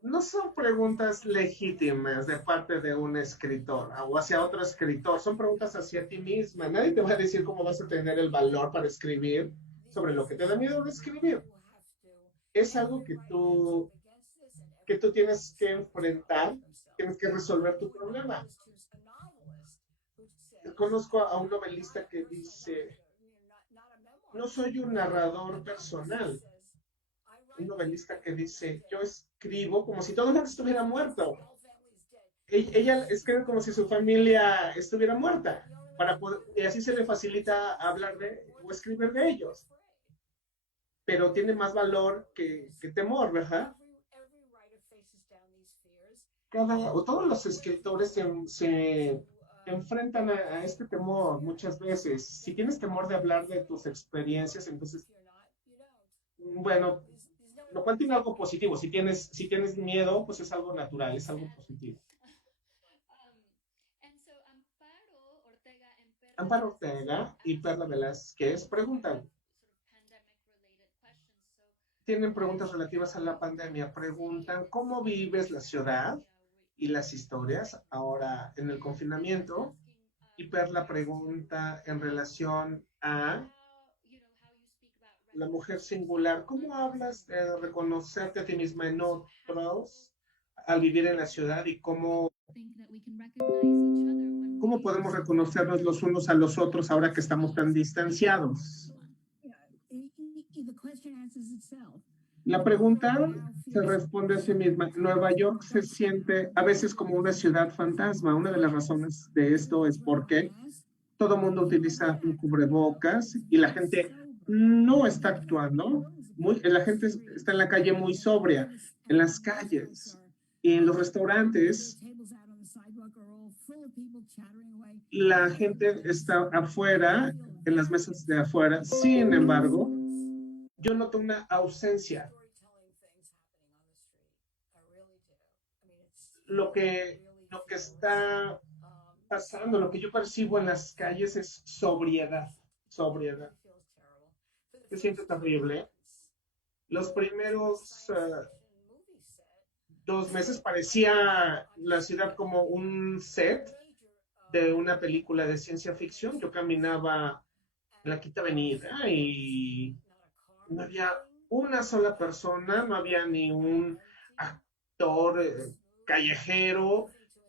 No son preguntas legítimas de parte de un escritor o hacia otro escritor, son preguntas hacia ti misma. Nadie te va a decir cómo vas a tener el valor para escribir sobre lo que te da miedo de escribir. Es algo que tú tienes que enfrentar, tienes que resolver tu problema. Conozco a un novelista que dice, no soy un narrador personal. Un novelista que dice, yo escribo como si todo el mundo estuviera muerto. Ella escribe como si su familia estuviera muerta, y así se le facilita hablar o escribir de ellos. Pero tiene más valor que temor, ¿verdad? O todos los escritores se enfrentan a este temor muchas veces. Si tienes temor de hablar de tus experiencias, entonces, bueno, lo cual tiene algo positivo. Si tienes miedo, pues es algo natural, es algo positivo. Amparo Ortega y Perla Velázquez preguntan, tienen preguntas relativas a la pandemia. Preguntan, ¿cómo vives la ciudad? y las historias. Ahora, en el confinamiento, y ver la pregunta en relación a la mujer singular. ¿Cómo hablas de reconocerte a ti misma en otros al vivir en la ciudad y cómo podemos reconocernos los unos a los otros ahora que estamos tan distanciados? La pregunta se responde a sí misma. Nueva York se siente a veces como una ciudad fantasma. Una de las razones de esto es porque todo el mundo utiliza un cubrebocas y la gente no está actuando. La gente está en la calle muy sobria, en las calles y en los restaurantes. La gente está afuera, en las mesas de afuera. Sin embargo, yo noto una ausencia. Lo que está pasando, lo que yo percibo en las calles es sobriedad. Sobriedad. Se siente terrible. Los primeros 2 meses parecía la ciudad como un set de una película de ciencia ficción. Yo caminaba en la Quinta Avenida y no había una sola persona, no había ni un actor callejero,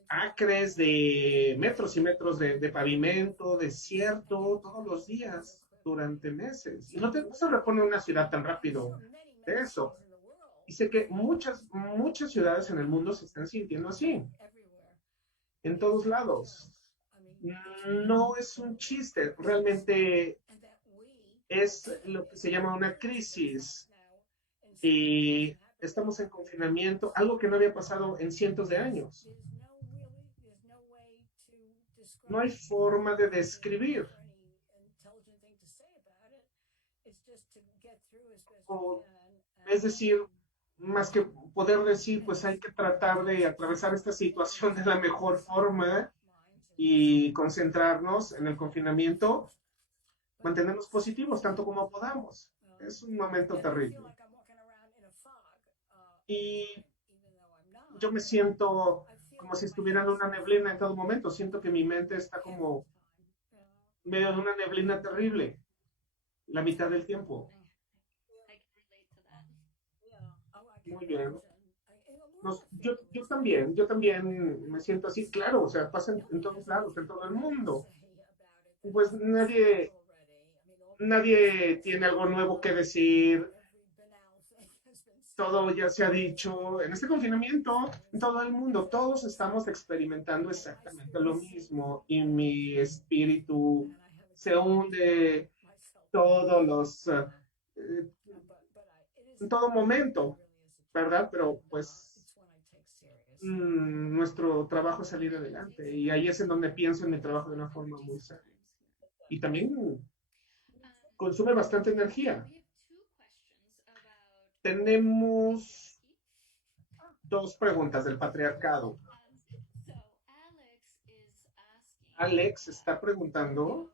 acres de metros y metros de pavimento, desierto, todos los días durante meses. Y no se repone una ciudad tan rápido de eso. Y sé que muchas ciudades en el mundo se están sintiendo así, en todos lados. No es un chiste, realmente es lo que se llama una crisis. Y estamos en confinamiento, algo que no había pasado en cientos de años. No hay forma de describir. O, es decir, más que poder decir, pues hay que tratar de atravesar esta situación de la mejor forma y concentrarnos en el confinamiento, mantenernos positivos tanto como podamos. Es un momento terrible. Y yo me siento como si estuviera en una neblina en todo momento. Siento que mi mente está como medio de una neblina terrible la mitad del tiempo. Muy bien. Yo también me siento así, claro, o sea, pasa en todos lados, en todo el mundo. Pues nadie tiene algo nuevo que decir, todo ya se ha dicho, en este confinamiento, en todo el mundo, todos estamos experimentando exactamente lo mismo y mi espíritu se hunde todos los, en todo momento, ¿verdad? Pero pues nuestro trabajo es salir adelante y ahí es en donde pienso en mi trabajo de una forma muy seria. Y también consume bastante energía. Tenemos 2 preguntas del patriarcado. Alex está preguntando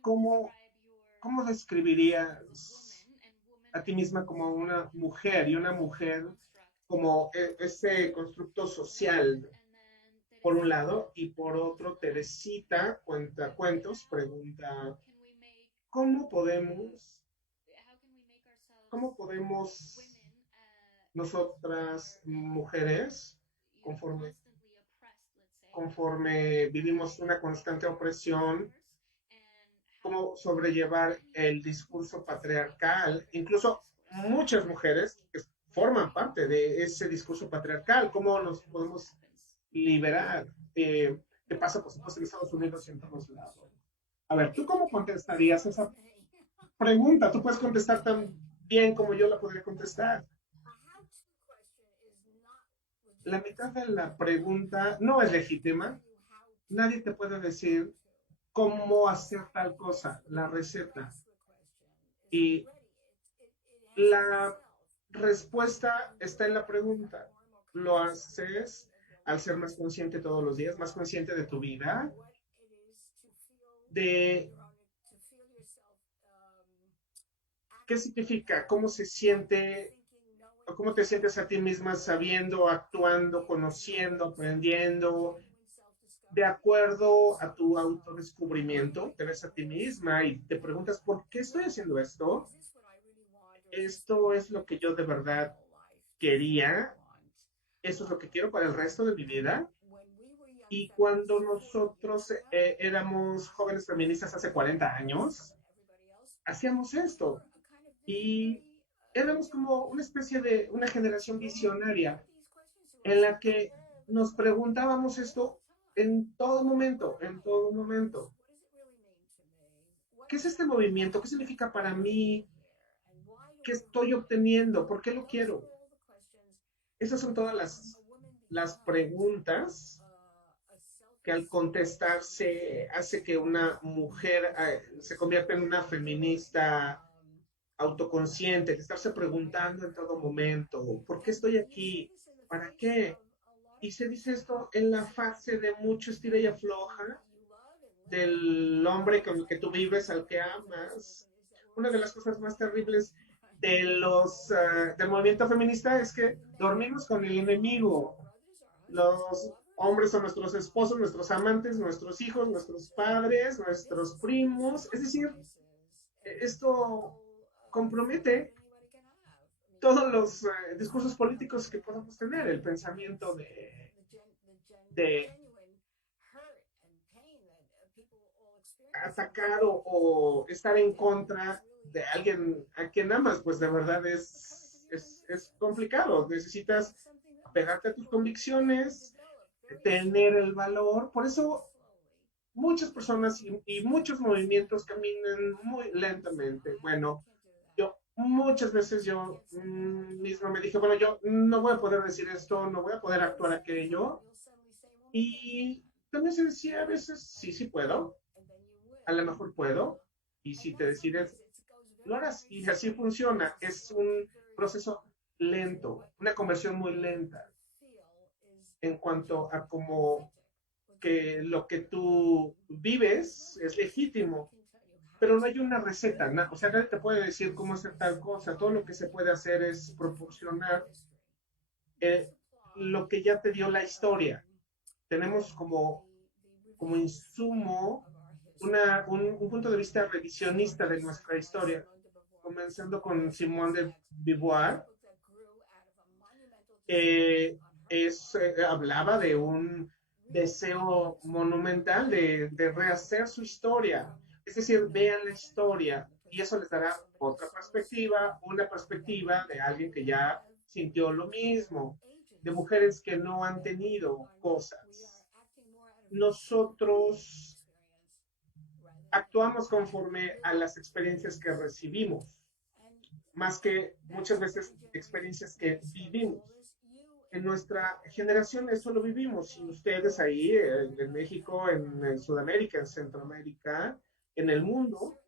cómo, cómo describirías a ti misma como una mujer y una mujer como ese constructo social, por un lado, y por otro, Teresita cuenta cuentos, pregunta, ¿cómo podemos, cómo podemos nosotras mujeres, conforme, conforme vivimos una constante opresión, cómo sobrellevar el discurso patriarcal, incluso muchas mujeres que forman parte de ese discurso patriarcal, cómo nos podemos liberar, que pasa por supuesto en Estados Unidos y en todos lados. A ver, ¿tú cómo contestarías esa pregunta? Tú puedes contestar tan bien como yo la podría contestar. La mitad de la pregunta no es legítima. Nadie te puede decir cómo hacer tal cosa, la receta. Y la respuesta está en la pregunta. Lo haces al ser más consciente todos los días, más consciente de tu vida, de qué significa, cómo se siente, ¿Cómo te sientes a ti misma sabiendo, actuando, conociendo, aprendiendo, de acuerdo a tu autodescubrimiento? Te ves a ti misma y te preguntas, ¿por qué estoy haciendo esto? ¿Esto es lo que yo de verdad quería? ¿Eso es lo que quiero para el resto de mi vida? Y cuando nosotros éramos jóvenes feministas hace 40 años, hacíamos esto. Y éramos como una especie de una generación visionaria en la que nos preguntábamos esto en todo momento, en todo momento. ¿Qué es este movimiento? ¿Qué significa para mí? ¿Qué estoy obteniendo? ¿Por qué lo quiero? Esas son todas las preguntas que al contestarse hace que una mujer se convierta en una feminista autoconsciente, de estarse preguntando en todo momento, ¿por qué estoy aquí? ¿Para qué? Y se dice esto en la fase de mucho estira y afloja del hombre con el que tú vives, al que amas. Una de las cosas más terribles del movimiento feminista es que dormimos con el enemigo. Los hombres son nuestros esposos, nuestros amantes, nuestros hijos, nuestros padres, nuestros primos. Es decir, esto compromete todos los discursos políticos que podamos tener, el pensamiento de atacar o estar en contra de alguien a quien amas, pues de verdad es complicado. Necesitas apegarte a tus convicciones, tener el valor. Por eso muchas personas y muchos movimientos caminan muy lentamente. Bueno, yo muchas veces yo mismo me dije, bueno, yo no voy a poder decir esto, no voy a poder actuar aquello. Y también se decía a veces, sí, sí puedo, a lo mejor puedo, y si te decides, lo harás. Y así funciona. Es un proceso lento, una conversión muy lenta en cuanto a cómo que lo que tú vives es legítimo, pero no hay una receta, o sea, nadie te puede decir cómo hacer tal cosa, todo lo que se puede hacer es proporcionar eh, lo que ya te dio la historia. Tenemos como insumo un punto de vista revisionista de nuestra historia, comenzando con Simone de Beauvoir. eh, Hablaba de un deseo monumental de rehacer su historia. Es decir, vean la historia y eso les dará otra perspectiva, una perspectiva de alguien que ya sintió lo mismo, de mujeres que no han tenido cosas. Nosotros actuamos conforme a las experiencias que recibimos, más que muchas veces experiencias que vivimos. En nuestra generación eso lo vivimos y ustedes ahí en México, en Sudamérica, en Centroamérica, en el mundo,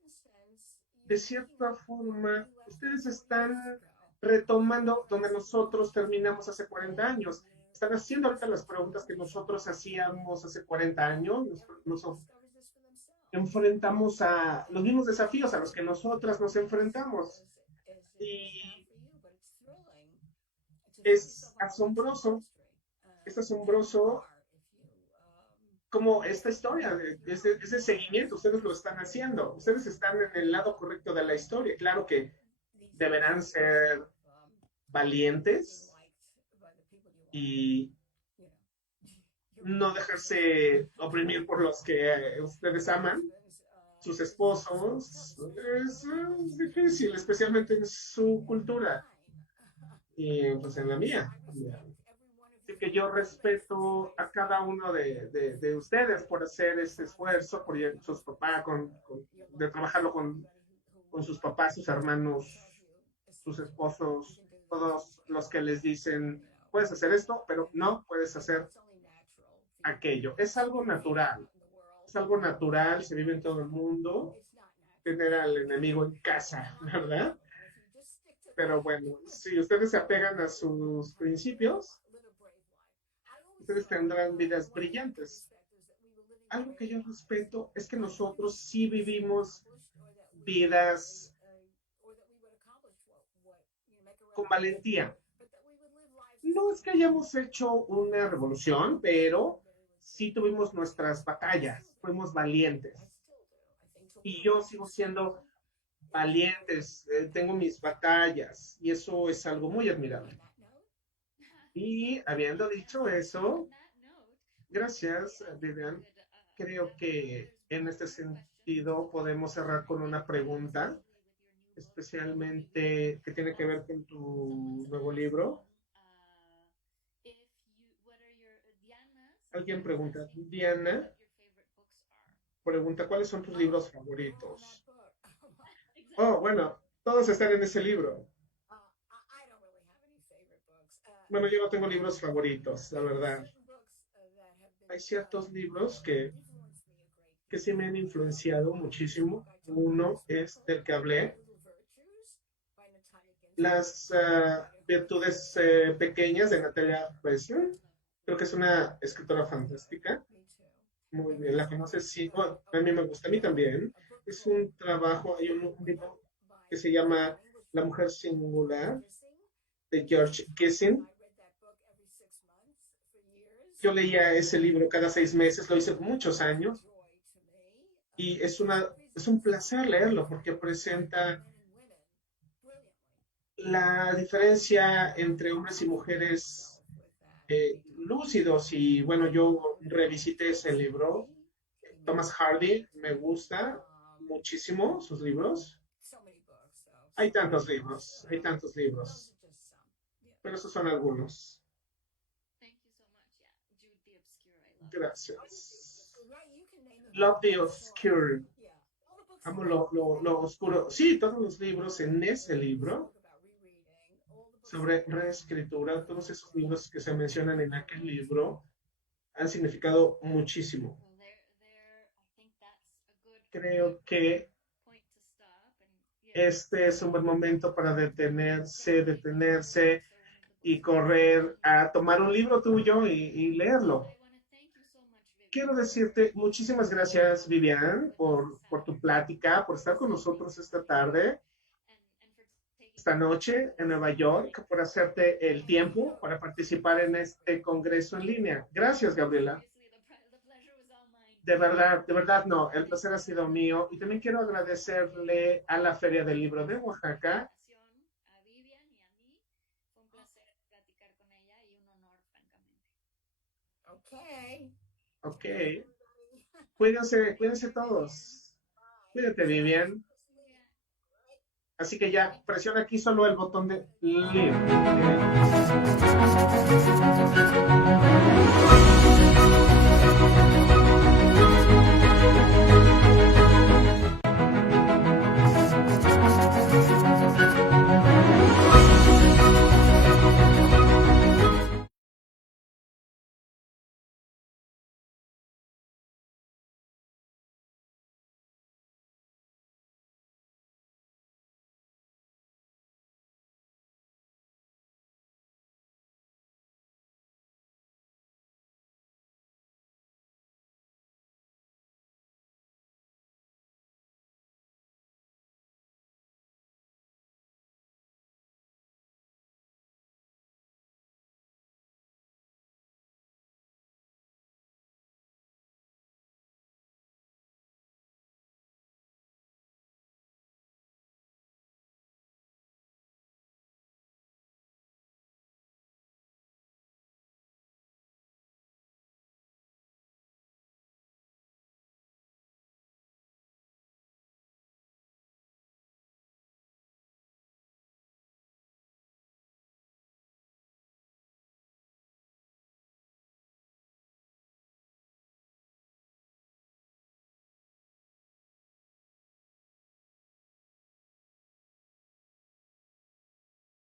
de cierta forma, ustedes están retomando donde nosotros terminamos hace 40 años. Están haciendo ahorita las preguntas que nosotros hacíamos hace 40 años, nos enfrentamos a los mismos desafíos a los que nosotras nos enfrentamos. Y es asombroso, es asombroso como esta historia, ese seguimiento, ustedes lo están haciendo, ustedes están en el lado correcto de la historia. Claro que deberán ser valientes y no dejarse oprimir por los que ustedes aman, sus esposos. Es difícil, especialmente en su cultura y pues en la mía. Así que yo respeto a cada uno de ustedes por hacer este esfuerzo, por sus papás, de trabajarlo con sus papás, sus hermanos, sus esposos, todos los que les dicen, puedes hacer esto, pero no puedes hacer aquello. Es algo natural, se vive en todo el mundo, tener al enemigo en casa, ¿verdad? Pero bueno, si ustedes se apegan a sus principios, ustedes tendrán vidas brillantes. Algo que yo respeto es que nosotros sí vivimos vidas con valentía. no es que hayamos hecho una revolución, pero sí tuvimos nuestras batallas, fuimos valientes. Y yo sigo siendo valientes, tengo mis batallas y eso es algo muy admirable. Y habiendo dicho eso, gracias, Vivian. Creo que en este sentido podemos cerrar con una pregunta, especialmente que tiene que ver con tu nuevo libro. Alguien pregunta, Diana pregunta, ¿cuáles son tus libros favoritos? Oh, bueno, todos están en ese libro. Bueno, yo no tengo libros favoritos, la verdad. Hay ciertos libros que sí me han influenciado muchísimo. Uno es del que hablé, Las virtudes pequeñas de Natalia Presley. Creo que es una escritora fantástica. Muy bien, la conoces, sí. Bueno, a mí me gusta, a mí también. Es un trabajo, hay un libro que se llama La mujer singular de George Kissing. Yo leía ese libro cada 6 meses, lo hice por muchos años y es un placer leerlo porque presenta la diferencia entre hombres y mujeres lúcidos. Y bueno, yo revisité ese libro. Thomas Hardy me gusta muchísimo sus libros. Hay tantos libros, pero esos son algunos. Gracias. Love the Obscure. Amo lo oscuro. Sí, todos los libros en ese libro sobre reescritura, todos esos libros que se mencionan en aquel libro han significado muchísimo. Creo que este es un buen momento para detenerse y correr a tomar un libro tuyo y leerlo. Quiero decirte muchísimas gracias, Vivian, por tu plática, por estar con nosotros esta tarde, esta noche en Nueva York, por hacerte el tiempo para participar en este congreso en línea. Gracias, Gabriela. De verdad, no, el placer ha sido mío. Y también quiero agradecerle a la Feria del Libro de Oaxaca. Ok. Cuídense todos. Cuídate, Vivian. Así que ya, presiona aquí solo el botón de leave.